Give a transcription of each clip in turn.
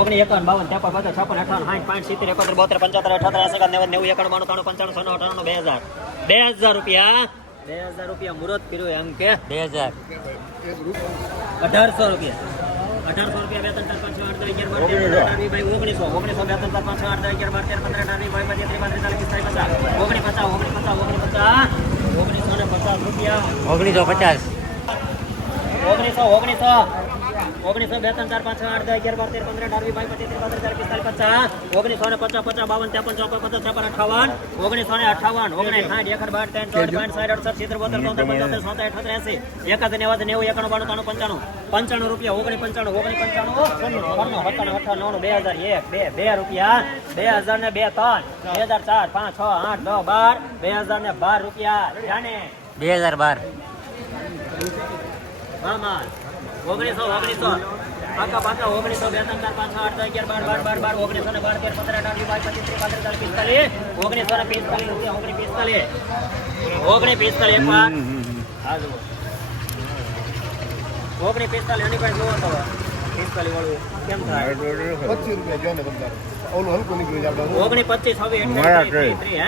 ઓગણીસ એકાવન બાવન ત્રેપન પચાસ છપ્પન અઠાવન સાઠ પાંચ સિત્તેર એકોતેર બોતેર પંચોતેર અઠાતર એસી નેવું નેવું એકાણું બાણું ત્રાણું પંચાણું સોનું અઠાણું બે હજાર. બે હજાર રૂપિયા બે હજાર રૂપિયા મુહૂર્ત કર્યું એમ કે. બે હજાર અઢારસો રૂપિયા અઢારસો રૂપિયા બે ત્રણ ચાર પાંચ છ આઠ અગિયાર બાર ઓગણીસો ઓગણીસો બે ત્રણ ચાર પાંચ છ આઠ અગિયાર બાર તેર પંદર અઢાર બાવીસ પચીસ પાંત્રીસ ચાલીસ પચાસ ઓગણીસ પચાસ ઓગણી પચાસ ઓગણી પચાસ ઓગણીસો ને પચાસ રૂપિયા ઓગણીસો પચાસ. ઓગણીસો ઓગણીસો ઓગણીસો બે ત્રણ ચાર પાંચ છ આઠ દસ અગિયાર બાર તેર પંદર અઢાર વીસ બાવીસ પચીસ ત્રીસ પાંત્રીસ ચાલીસ પિસ્તાલીસ પચાસ ઓગણીસો ને પચાસ પચાસ બાવન ત્રેપન ચોપન પચાસ છપ્પન અઠાવન ઓગણીસો ને અઠાવન ઓગણીસ સાઠ એકડ બાર ત્રણ ચોડ પાંચ સાઠ અડસઠ સિત્તેર બોતેર તોતેર પંચોતેર સોતેર અઠાતર એસી એકાદ નેવું નેવું એકાણું બાણું ત્રાણું પંચાણું પંચાણું રૂપિયા ઓગણીસ પંચાણું ઓગણીસ પંચાણું છન્નું સત્તાણું અઠાણું નવ્વાણું બે હજાર એક બે બે રૂપિયા બે હજાર ને બે ત્રણ બે હજાર ચાર પાંચ છ આઠ દસ બાર બે હજાર ને બાર રૂપિયા જાને બે હજાર બાર. મામા ઓગણીસો ઓગણીસો પાકા પાકા ઓગણીસો બે ત્રણ ચાર પાંચ આઠ અગિયાર બાર બાર બાર બાર ઓગણીસો ને બાર તેર પંદર અઢાર બાર પચીસ ત્રીસ પાંત્રીસ ચાલીસ પિસ્તાલીસ ઓગણીસો ને પિસ્તાલીસ રૂપિયા ઓગણીસ પિસ્તાલીસ ઓગણીસ પિસ્તાલીસ વાર હા જુઓ ઓગણીસ પિસ્તાલીસ એની પાસે જોવો તો પિસ્તાલીસ વાળું કેમ થાય પચીસ રૂપિયા જો ને ઓલું હલકું આપણે પચીસ છવ્વીસ મારા અઠ્યાવીસ ત્રીસ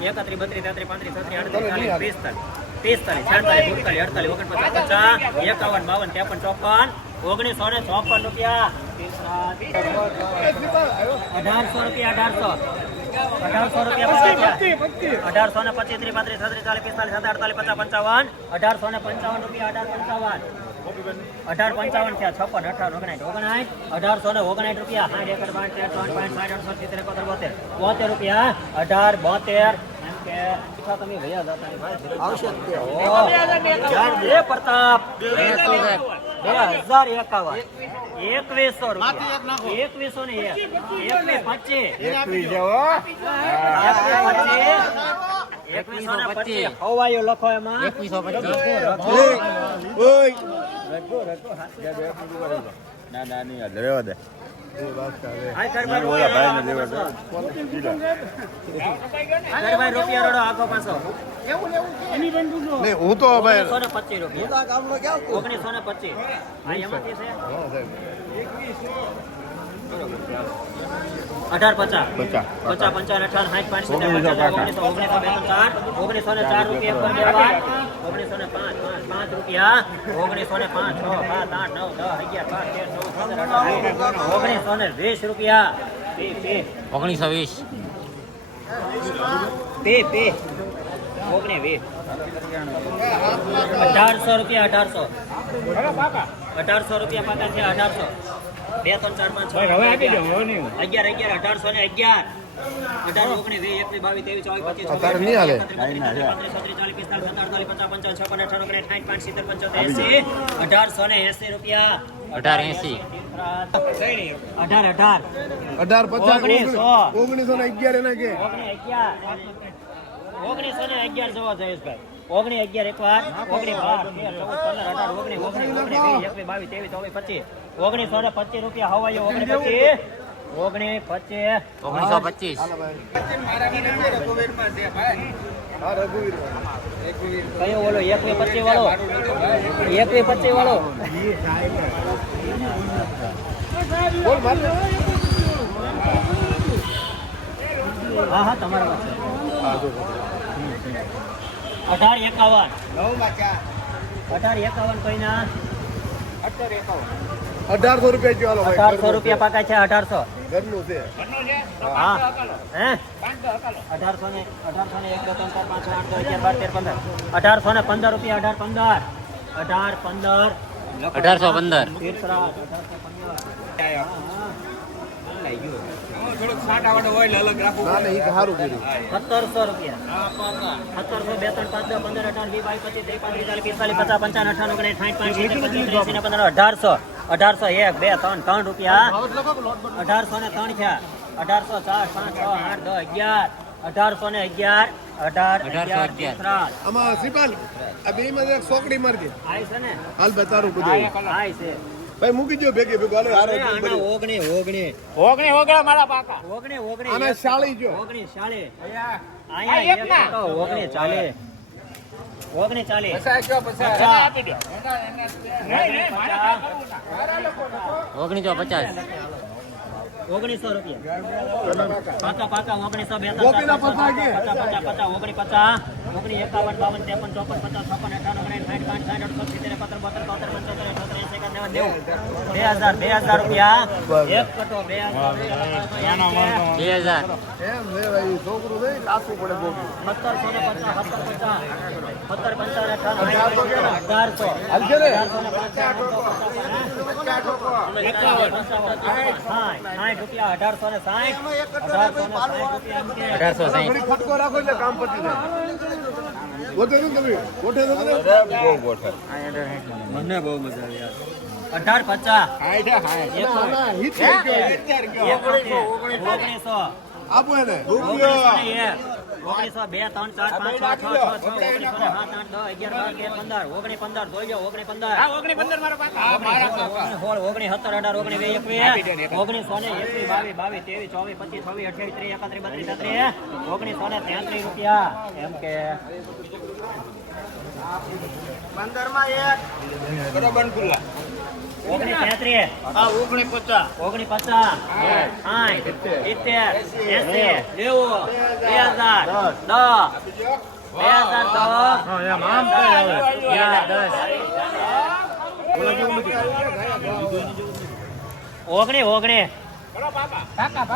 હે એકત્રીસ બત્રીસ તેત્રીસ પાંત્રીસ છત્રીસ અડત્રીસ ચાલીસ પિસ્તાલીસ. પિસ્તાલીસ છેતાલીસ સુડતાલીસ અડતાલીસ ઓગણપચાસ પચાસ એકાવન બાવન ત્રેપન ચોપન ઓગણીસો ને ચોપન રૂપિયા. અઢારસો રૂપિયા અઢારસો. અઢારસો રૂપિયા અઢારસો ને પચીસ ત્રીસ પાંત્રીસ છત્રીસ ચાલીસ પિસ્તાલીસ સાત અડતાલીસ પચાસ પંચાવન. અઢારસો ને પંચાવન રૂપિયા અઢાર પંચાવન. અઢાર પંચાવન થયા છપ્પન અઠાવન ઓગણાઠ ઓગણાઠ અઢારસો ને ઓગણાઠ રૂપિયા. સાઠ એકર તેર ત્રણ પાંચ સાઠ અડસઠ સિત્તેર એકોતેર બોતેર. બોતેર રૂપિયા. અઢાર બોતેર. કે શીખા તમે ભૈયા દાતા આવશે યાર પ્રતાપ. બે હજાર એકાવન. એકવીસો એકવીસો ને એક. એકવીસ પચીસ. એકવીસ ને પચીસ. હવાયો લખો એમાં. એકવીસો પચીસ. ના ના નહીં રેવા દે. હું તો ભાઈ ઓગણીસો ને પચીસ અઢાર પચાસ. પચાસ. પચાસ પંચાવન સાઠ પાંચ ઓગણીસો ચાર. ઓગણીસો ને ચાર રૂપિયા બે ઓગણીસો ને પાંચ પાંચ પાંચ રૂપિયા. ઓગણીસો ને પાંચ છ સાત આઠ નવ દસ અગિયાર બાર તેર ચૌદ ઓગણીસો ને વીસ રૂપિયા. ઓગણીસો વીસ. પે પે. ઓગણી વીસ. અઢારસો રૂપિયા અઢારસો. અઢારસો રૂપિયા પાકા છે અઢારસો. બે ત્રણ ચાર પાંચ છ અગિયાર. અગિયાર અઢારસો ને અગિયાર. અઢાર ઓગણીસ વીસ એકવીસ બાવીસ ત્રેવીસ ચોવીસ પચીસ ઓગણીસ અઢારસો ને એસી રૂપિયા. અઢાર એંસી. અઢાર અઢાર. અઢાર પચાસ ઓગણીસો. ઓગણીસો ને અગિયાર એના કે. ઓગણીસ અગિયાર. ઓગણીસો ને અગિયાર જોવા જયેશભાઈ. ઓગણીસ અગિયાર એક વાર. ઓગણીસ બાર તેર ચૌદ પંદર અઢાર ઓગણીસ ઓગણીસ ઓગણીસ વીસ એકવીસ બાવીસ ત્રેવીસ ચોવીસ પચીસ. ઓગણીસો ને પચીસ રૂપિયા હવાયો ઓગણીસ પચીસ. ઓગણીસ પચીસ. ઓગણીસો પચીસ. કયો ઓલો એકવી પચીસ વાળો? એકવી પચીસ વાળો? હા હા તમારા પાસે. અઢાર એકાવન. અઢાર એકાવન કોઈના? અઢારસો રૂપિયા જો હાલો ભાઈ. અઢારસો રૂપિયા પાકા છે અઢારસો. ઘરનું છે. હા. હે? અઢારસો ને અઢારસો ને એક બે ત્રણ ચાર પાંચ છ આઠ દસ અગિયાર બાર તેર પંદર. અઢારસો ને પંદર રૂપિયા અઢાર પંદર. અઢાર પંદર. અઢારસો પંદર. સત્તરસો રૂપિયા. સત્તરસો બે ત્રણ પાંચ પંદર અઢાર વીસ બાવીસ પચીસ ત્રીસ પાંત્રીસ ચાલીસ પિસ્તાલીસ પચાસ પંચાવન ઓગણીસ સાઠ પાંચ પંદર અઢારસો. અઢારસો એક બે ત્રણ ત્રણ રૂપિયા. અઢારસો ને ત્રણ થયા અઢારસો ચાર પાંચ છ આઠ દસ અગિયાર. અઢારસો ને અગિયાર અઢાર અગિયાર અગિયાર. આમાં શ્રીપાલ આ બે માં એક સોકડી મારજે આય છે ને. હાલ ભાઈ બધું આય છે. ભાઈ મૂકી દો ભેગી ભેગું. હાલો હારો આના ઓગણે ઓગણે. ઓગણી ઓગણા મારા પાકા. ઓગણે ઓગણે. આના શાળી જો. ઓગણે ચાલે એક ઓગણે. ઓગણીસો પચાસ. ઓગણીસો રૂપિયા. પાકા પાકા ઓગણીસો બે ત્રણ ચાર, પચાસ છ, પચાસ પચાસ ઓગણી પચાસ ઓગણી એકાવન બાવન ત્રેપન ચોપન પચાસ છપ્પન ઓગણીસ સાઠ પાંચ સાઠ અડસઠ સિત્તેર પત્ર બોતેર તોતેર પંચોતેર એંસી એકાવન નેવું બે હજાર બે હજાર રૂપિયા. એક કટો બે હજાર બે હજાર છોકરું સત્તરસો ને પચાસ સત્તર પચાસ સત્તર પંચાવન અઠાવન અઢારસો. અઢારસો ને એકાવન સાઠ રૂપિયા અઢારસો ને અઢારસો સાહીઠ ફટકો રાખો. એટલે કામ પતી જાય. ગોઠે શું તમે? ગોઠે શું તમે? અઢાર પચાસ. ગયો. ઓગણીસો આપો એને. ઓગણીસો બે ત્રણ ચાર ઓગણીસો સાત આઠ દસ અગિયાર બાર પંદર ઓગણી પંદર જોઈ લો ઓગણી પંદર ઓગણી સોળ સત્તર અઢાર ઓગણી ઓગણીસો ને એકવીસ બાવીસ બાવીસ ત્રેવીસ ચોવીસ પચીસ છવ્વીસ અઠ્યાવીસ ત્રીસ એકત્રીસ બત્રીસ તેત્રીસ ઓગણીસો ને તેત્રીસ રૂપિયા એમ કે પંદરમાં એક બરોબર ઓગણી ઓગણી ઓગણી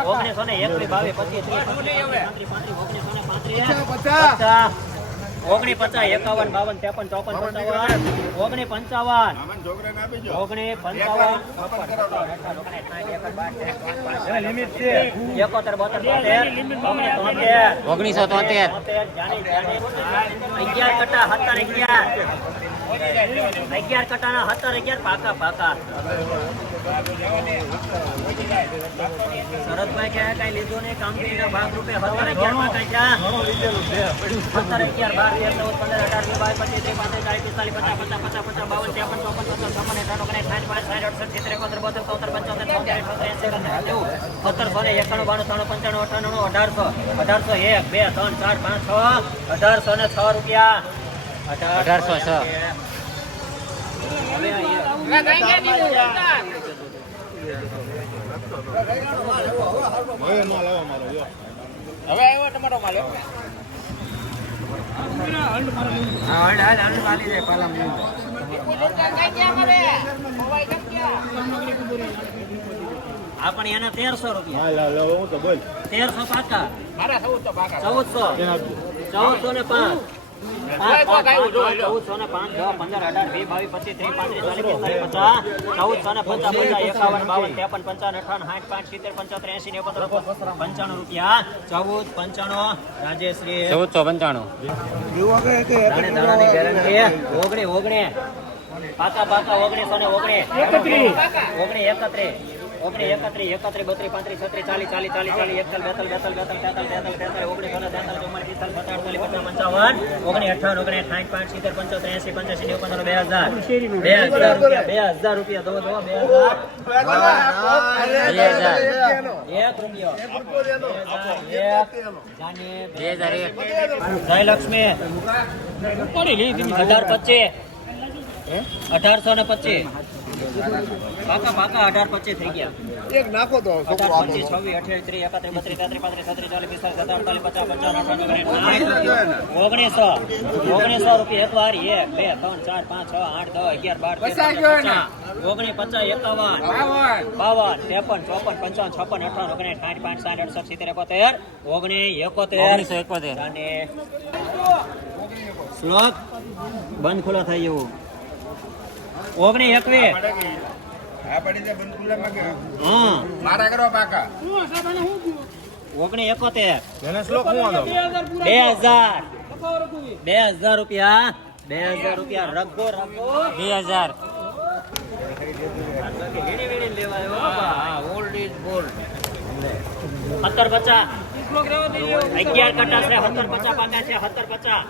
ઓગણીસો ને એકવીસ બાવીસ પચીસ ત્રીસ ઓગણીસો ને પાંત્રીસ. ઓગણી પચાસ એકાવન બાવન ત્રેપન ચોપન પંચાવન ઓગણી પંચાવન ઓગણી પંચાવન એકોતેર બોતેર બોતેર ઓગણીસો તોતેર. અગિયાર કટા સત્તર અગિયાર. અગિયાર કટાના સત્તર અગિયાર. પાકા પાકા શરદભાઈ કે કઈ લીધું નહીં કામગીરીના ભાગરૂપે સત્તર અગિયાર પાકા ક્યાં સત્તર અગિયાર બાર તેર ચૌદ પંદર અઢાર બે બાવીસ પચીસ ત્રીસ પાંત્રીસ ચાલીસ પિસ્તાલીસ પચાસ પચાસ પચાસ પચાસ બાવન ત્રેપન ચોપન પચાસ છપ્પન એકાણું ઓગણીસ સાઠ પાંચ સાઠ અડસઠ સિત્તેર એકોતેર બોતેર તોતેર પંચોતેર છોતેર અઠોતેર એંસી નેવું સત્તરસો ને એકાણું બાણું ત્રણ પંચાણું અઠાણું અઢારસો અઢારસો એક બે ત્રણ ચાર પાંચ છ અઢારસો ને છ રૂપિયા અઢારસો છ. હવે અહીંયા આ પણ એના તેરસો રૂપિયા. તેરસો પાકા. ચૌદસો ચૌદસો ને પાંચ. પંચાણું રૂપિયા ચૌદ પંચાણું રાજેશ્રી ચૌદસો પંચાણું ઓગણી ઓગણી પાકા પાકા ઓગણીસો ને ઓગણી ઓગણી એકત્રીસ ઓગણી એકત્રીસ એકત્રીસ બત્રીસ ચાલીસ ચાલીસ ચાલીસ ચાલીસ, એકતાલ, બેતાલ બેતાલ બેતાલ તેતાલ તેતાલ તેતાલ ઓગણીસો ને તેતાલ ચુમ્માલીસ પિસ્તાલીસ પચાસ પંચાવન ઓગણી અઠાવન ઓગણી, સાઠ, પાંચ, સિત્તેર, પંચોતેર એસી પંચ્યાસી, નેવું બે હજાર. હજાર બે હજાર બે બે હજાર. એક. જયલક્ષ્મી. અઢાર પચીસ. અઢારસો ને પચીસ. પાકા પાકા અઢાર પચીસ થઈ ગયા એક નાખો તો છોકરો આપો છવ્વીસ અઠ્યાવીસ ત્રીસ એકત્રીસ બત્રીસ તેત્રીસ પાંત્રીસ છત્રીસ ચાલીસ પિસ્તાલીસ સત્તર અડતાલીસ પચાસ પંચાવન અઠાવન ઓગણીસ ઓગણીસો રૂપિયા એક વાર એક બે ત્રણ ચાર પાંચ છ આઠ દસ અગિયાર બાર ઓગણીસ પચાસ એકાવન બાવન ત્રેપન ચોપન પંચાવન છપ્પન અઠાવન ઓગણીસ સાઠ પાંચ સાઠ અડસઠ સિત્તેર એકોતેર ઓગણીસ એકોતેર એકોતેર અને શ્લોક બંધ ખુલ્લો થઈ જવું ઓગણી મારા ઓગણી એકોતેર. બે હજાર. બે હજાર રૂપિયા. બે હજાર રૂપિયા. રગો રગો. બે હજાર. સત્તર પચાસ. અગિયાર કટા છે સત્તર પચાસ પામ્યા છે સત્તર પચાસ.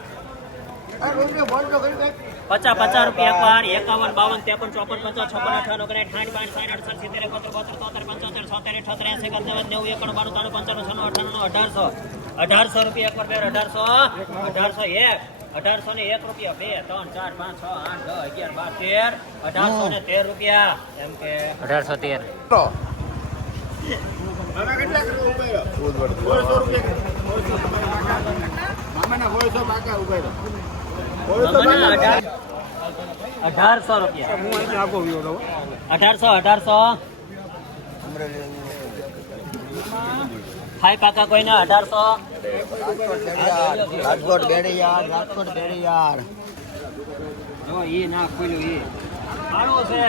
પચાસ પચાસ રૂપિયા એકવાર એકાવન બાવન ત્રેપન ચોપન પચાસ છપ્પન અઠાવન ઓગણીસ સાઠ પાંચ સાઠ અડસઠ સિત્તેર એકોતેર બોતેર તોતેર પંચોતેર છોતેર અઠોતેર એસી એકાવન નેવું એકાણું બાણું ત્રણ પંચાણું છનું અઠાણું અઢારસો. અઢારસો રૂપિયા એક પર બે અઢારસો અઢારસો એક અઢારસો ને એક રૂપિયા બે ત્રણ ચાર પાંચ છ આઠ દસ અગિયાર બાર તેર અઢારસો ને તેર રૂપિયા. એમ કે અઢારસો તેર. અઢારસો રૂપિયા અઢારસો અઢારસો હાય કાકા કોઈને અઢારસો રાજકોટ બેડી યાર રાજકોટ બેડી યાર. જો ઈ ના ખુલ્યું ઈ. સારું છે.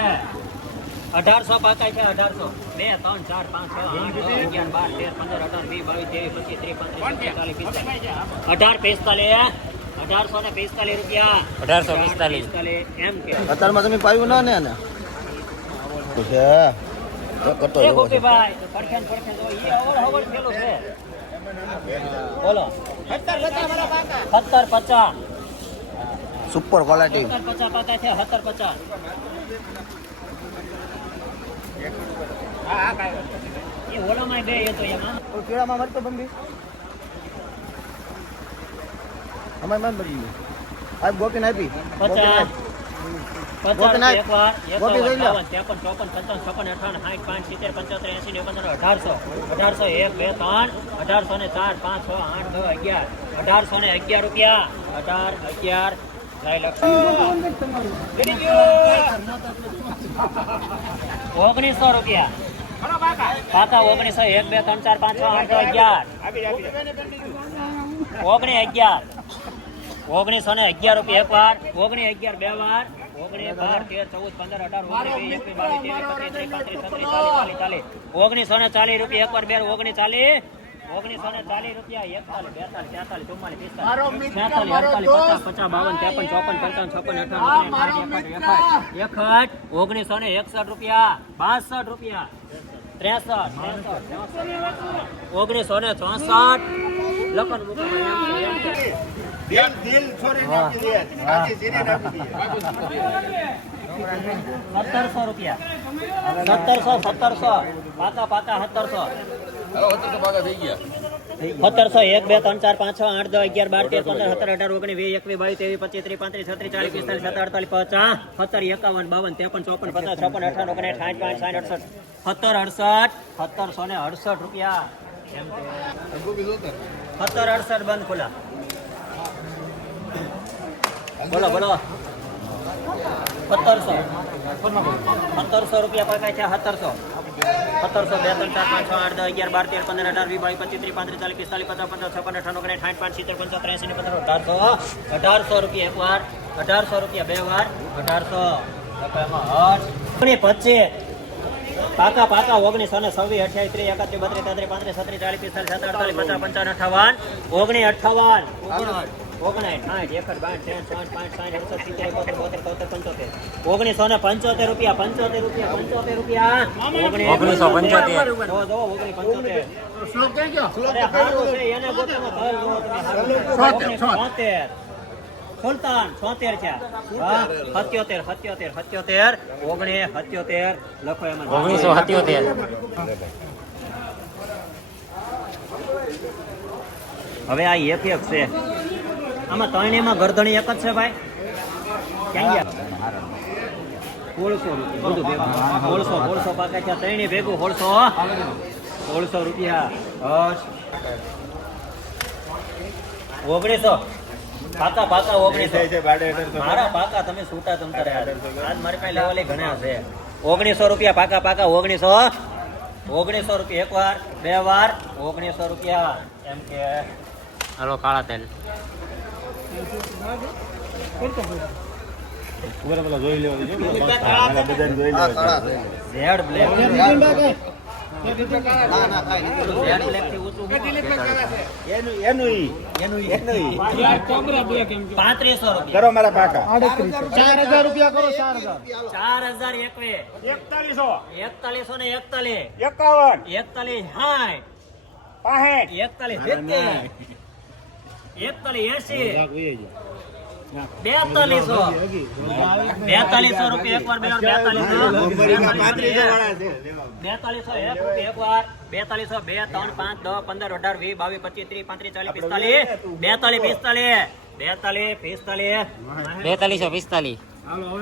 અઢારસો પાકા છે અઢારસો. બે ત્રણ ચાર પાંચ છ આઠ નવ અગિયાર બાર તેર પંદર અઢાર વીસ બાવીસ ત્રેવીસ પચીસ ત્રીસ પાંત્રીસ ચાલીસ પિસ્તાલીસ. અઢાર પિસ્તાલીસ અઢારસો ને પિસ્તાલીસ રૂપિયા. અઢારસો પિસ્તાલીસ. એમ કે. અત્યારમાં તમે પાયું ના ને એને છે. એ કટો એ એવો છે. ગોપીભાઈ પડખે ને પડખે જો ઈ અવળ થયેલું છે. બોલો. સત્તર પચાસ. સુપર ક્વોલિટી સત્તર પચાસ છે સત્તર પચાસ. એ ઓલામાં બે એ તો એમાં. કેળામાં મરતો બંબી અમારે મન બની ગયું. આ આપી. ગોપી એક વાર ગોપી લઈ લો. એકાવન ત્રેપન ચોપન પંચાવન છપ્પન અઠાવન સાઠ પાંચ સિત્તેર પંચોતેર એસી નેવું અઢારસો. અઢારસો એક બે ત્રણ અઢારસો ને ચાર પાંચ છ આઠ નવ અગિયાર. અઢારસો ને અગિયાર રૂપિયા. અઢાર અગિયાર ઓગણીસો રૂપિયા. પાકા ઓગણીસો એક બે ત્રણ ચાર પાંચ છ આઠ અગિયાર. ઓગણી અગિયાર. ઓગણીસો ને અગિયાર રૂપિયા એક વાર ઓગણી અગિયાર બે વાર ઓગણીસ બાર તેર ચૌદ પંદર અઢાર ઓગણીસ ને ચાલીસ રૂપિયા એક વાર બે ઓગણીસ ચાલીસ. ઓગણીસો ને ચાલીસ રૂપિયા એકતાલીસ બેતાલીસ તેતાલીસ ચુમ્માલીસ પિસ્તાલીસ. છેતાલીસ અડતાલીસ પચાસ પચાસ બાવન ત્રેપન ચોપન પંચાવન છપ્પન અઠાવન એકસઠ ઓગણીસો ને એકસઠ રૂપિયા બાસઠ રૂપિયા ત્રેસઠ ત્રેસઠ ઓગણીસો ને ચોસઠ લખન સત્તરસો રૂપિયા. સત્તરસો સત્તરસો. પાકા પાકા સત્તરસો. સત્તરસો એક બે ત્રણ ચાર પાંચ છ આઠ દસ અગિયાર બાર તેર પંદર સત્તર અઢાર ઓગણીસ વીસ એકવીસ બાવીસ ત્રેવીસ પચીસ ત્રીસ પાંત્રીસ છત્રીસ ચાલીસ પિસ્તાલીસ સત્તર અડતાલીસ પચાસ સત્તર એકાવન બાવન ત્રેપન ચોપન પચાસ છપ્પન અઠાવન ઓગણીસ સાઠ પાંચ સાઠ અડસઠ. સત્તર અડસઠ સત્તરસો ને અડસઠ રૂપિયા. સત્તર અડસઠ બંધ ખુલ્લા. બોલો બોલો. સત્તરસો. સત્તરસો રૂપિયા પકાય છે, સત્તરસો. સત્તરસો, બે, ત્રણ, ચાર, પાંચ, છ, આઠ, દસ, અગિયાર, બાર, તેર, પંદર, અઢાર, વીસ, બાવીસ, પચીસ, ત્રીસ, પાંત્રીસ, ચાલીસ, પિસ્તાલીસ, પચાસ, પંદર, છપ્પન, અઠાણું ઓગણીસ સાઠ, પાંચ, સિત્તેર, પંચોતેર ત્રેસી ને પંદર, અઢારસો. અઢારસો રૂપિયા એક વાર, અઢારસો રૂપિયા બે વાર, અઢારસો. પચીસ. પાકા પાકા ઓગણીસો અને છવ્વીસ અઠ્યાવીસ ત્રીસ એકત્રીસ બત્રીસ તેત્રીસ પાંત્રીસ છત્રીસ ચાલીસ પિસ્તાલીસ સત્તર અડતાલીસ પચાસ પંચાવન અઠાવન ઓગણીસ અઠાવન. ઓગણાઠ સાઠ એકઠ બાઠ ત્રણ પાંચ સાઠ એકસઠ સિત્તેર બોતેર બોતેર તોતેર પંચોતેર. ઓગણીસો ને પંચોતેર રૂપિયા પંચોતેર રૂપિયા પંચોતેર રૂપિયા. ઓગણીસો પંચોતેર. ઓગણીસ પંચોતેર. એને સુલતાન છોતેર છે. સત્યોતેર સત્યોતેર સત્યોતેર ઓગણી સત્યોતેર લખો એમાં. ઓગણીસો સત્યોતેર. હવે આ એક એક છે. આમાં ત્રણેયમાં ગરદણી એક જ છે ભાઈ. ક્યાં ગયા? સોળસો રૂપિયા. બધું ભેગું. સોળસો સોળસો પાકા છે. ત્રણેય ભેગું. સોળસો. સોળસો રૂપિયા. ઓગણીસો. પાકા પાકા ઓગણીસો. મારા પાકા તમે છૂટા તમ તારે આજ. મારી પાસે લેવા લઈ ઘણા છે. ઓગણીસો રૂપિયા પાકા પાકા ઓગણીસો. ઓગણીસો રૂપિયા એક વાર બે વાર ઓગણીસો રૂપિયા. એમ કે હાલો કાળા તેલ. જોઈ લેવાનું ના ના કાંઈ નહીં. ઝેડ બ્લેકથી ઊંચું રૂપિયા કરો ચાર હજાર. ચાર હજાર. એકતાલીસો એકતાલીસો ને એકતાલીસ એકાવન એકતાલીસ સાઠ પાસઠ એકતાલીસ એકતાલીસ એસી બેતાલીસો. રૂપિયા એક બેતાલીસો. બેતાલીસો બેતાલીસો બે, ત્રણ, પાંચ, દસ, પંદર, અઢાર, વીસ, બાવીસ, પચીસ, ત્રીસ, પાંત્રીસ પિસ્તાલીસ. બેતાલીસ પિસ્તાલીસ. બેતાલીસ, પિસ્તાલીસ. બેતાલીસો, પિસ્તાલીસ.